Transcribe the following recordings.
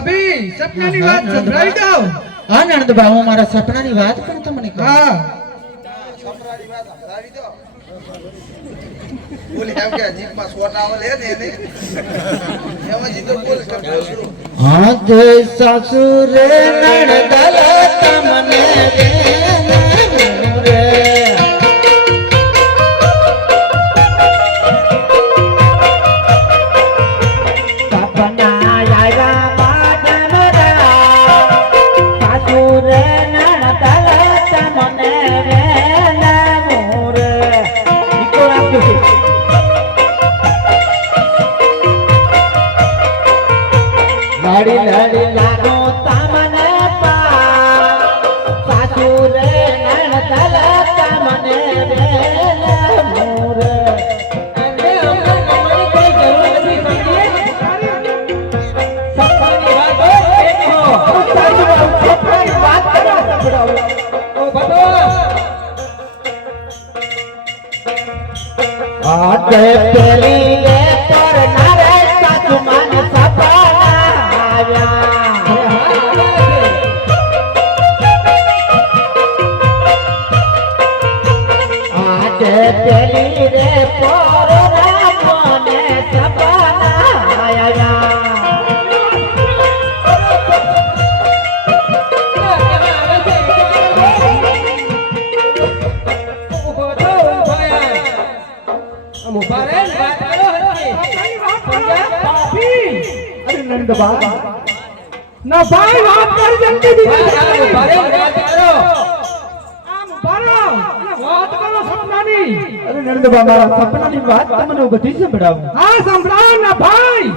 ભાભી સપનાની વાત સંભળાવી દો. હા નણંદબા હું મારા સપનાની વાત પણ તમને કહું. હા સપનાની વાત સંભળાવી દો. બોલે એમ કે જીભમાં સોટ આવે લે ને એને એમાં જીતો બોલ કરતો છું. હા તે સાસુરે નણદલા તમને રે લાડી લાડી લાડો તમને પા સાસુ રે નણદલ તમને રે મોર અરે અમને કમાણી કોઈ જરૂર નથી સમજીએ સપનાની વાત હોય એ કહો સપનાની વાત કરો સંભળાવો. ઓ ભતો આ તે પેલી એ પર નારે સાસુ માન સપના પેલી રે પર રામને સપના આયા નંદબા ના ભાઈ વાત કર જલ્દી બીજી વાત કરો આમ બારો વાત કરો સપનાની. અરે નંદબા મારા સપનાની વાત તમને બધી સંભળાવું. હા સંભળાવો ના ભાઈ.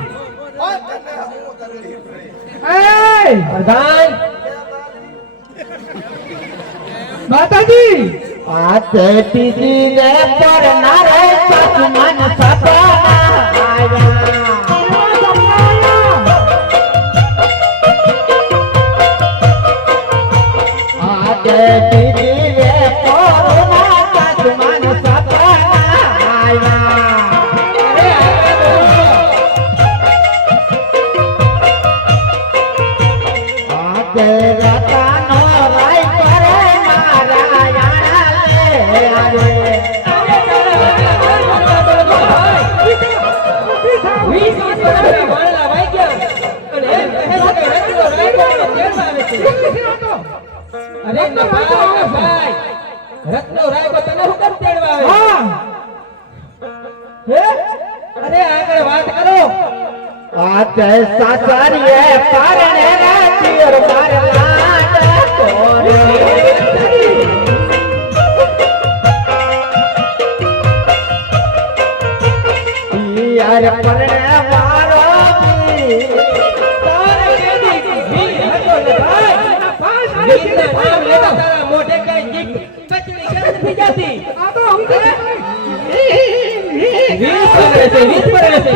ઓય તને હું તકલીફ રે. એ પ્રધાન માતાજી આ તે તીજી રે પર નારે સાસુ માન સપના આયા આ તે તીજી રે પર સાસુ માન સપના આયા આ તે રતાનો રાય કરે નારાયણ લે અરે ભાઈ રત્નો રાય કો તને હુકમ તેડવા આવે હા હે અરે આગળ વાત કરો આ તે સાસરીએ પારણે તીર માર લાડ કોરે યાર પરણે મારો તારે કેદી વીર હતો ને ભાઈ વીરના નામ લેતા તારા મોઢે કઈ ગીત કચડી કેમ નથી જાતી આ તો હું કરે વીર પર છે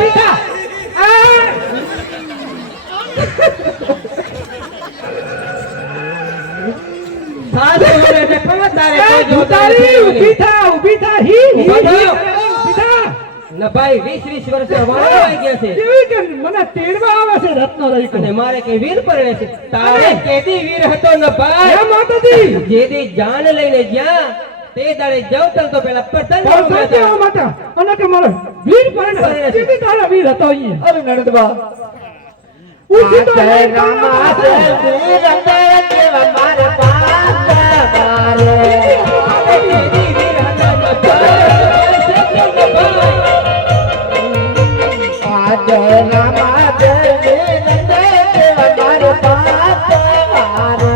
સાધુ મને દેખાવ તારે કોઈ ઉતારી ઊભી થા હી ઊભા થાઓ. ઊભી થા. ના ભાઈ 20 વર્ષે વાળા આવી ગયા છે કેવી કે મને તેડવા આવે છે રત્નો રહી અને મારે કઈ વીર પરણે છે તારે કેદી વીર હતો ને હે ભાઈ માતાજી જેદી જાન લઈને જ્યાં તે દાડે જવતલ તો પેલા પતંગ પણ સાચી આ માતા અને કે મારો વીર પરણે કેવી તારા વીર હતો અહીંયા અરે નણંદબા ઊભી તો જય રામા જય વીર અંદર કેવા માર પાસ બારે કેદી વીર હતા ને ભાઈ આ જય રામા જય વીર અંદર કેવા માર પાસ બારે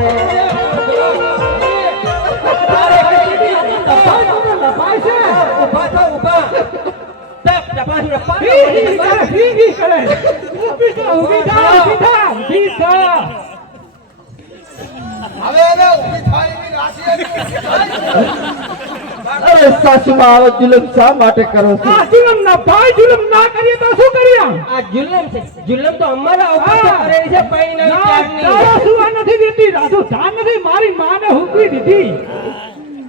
તારે કેદી લપાય છે ઊભા થાઓ ઊભા તપ ટપાસુર હી કરે ઊભી થા ઊભી થા હવે એને ઊભી થાય એવી રાશિ અરે સાસુમાં આવો જુલમ શા માટે કરો છો આ જુલમ ના ભાઈ જુલમ ના કરીએ તો શું કરીએ આ જુલમ છે જુલમ તો અમારા ઉપર તો કરેલી છે પૈણી ચારની તારા સુવા નથી દેતી રાધુ જાન નથી મારી માને હુકવી દીધી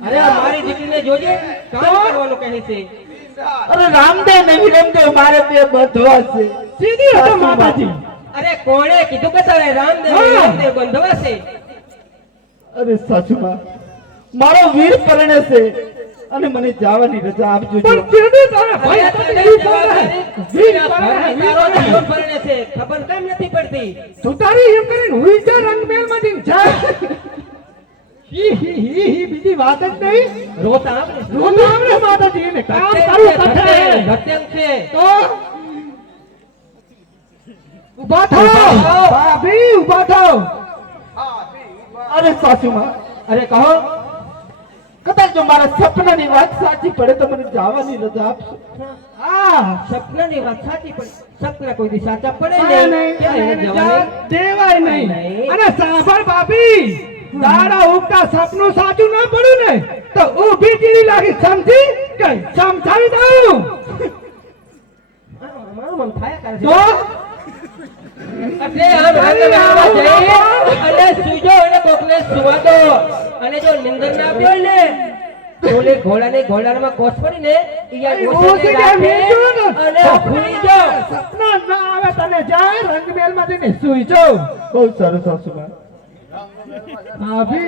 અરે આ મારી દીકરીને જોજે કામ કરવાનું કહે છે અરે રામદેવ નહીં રામદેવ મારે બે બધવા છે સીધી હતો માતાજી અરે કોણે કીધું કે તારે રામદેવ હા. રામદેવ બંધવાશે? અરે સાસુમાં મારો વીર પરણે છે અને મને જવાની રજા આપજો પણ તેથી તારા ભાઈ હતા ને વીર પરણે. વીર પરણે, વીર તારો પરણે. જીવ પરણે છે, ખબર કેમ નથી પડતી? તું તારી એમ કરીને હુઈ જા રંગમેલમાંથી જા. હી બીજી વાત જ નહીં. રોતા આપણે રોતા આવડે માતાજીને. કામ તારું કથે. સત્યમ છે. તો ઊભા થાઓ. ભાભી ઊભા થાઓ. અરે સાસુમાં અરે કહો. કદાચ જો મારા સપનાની વાત સાચી પડે તો મને જવાની રજા આપશો. આ સપનાની વાત સાચી પણ સપના કોઈ દી સાચા પડે નહીં, નહીં. ક્યારે નહીં, જવાનું? દેવાય નહીં. નહીં. અને સાંભળ ભાભી, તારા ઉગતા સપનું સાચું ના પડ્યું ને તો ઊભી ચીડી લાગી, સમજી કે સમજાવી દઉં. આમ થાય કરે છે. તો એટલે આમ રંગમેળમાં જઈ અને સૂજો અને કોકને સુવા દો. અને જો નિંદર ના આવી હોય ને તો ઓલી ઘોડાની ઘોડામાં કોસ પડીને ઈ ઓછી રાખે મેં જોયું ને. અને ભૂલી જાઓ. સપના ના આવે તને જાય રંગમેલમાં જઈને સૂઈ જાઓ. બહુ સારું સાસુમાં. ભાભી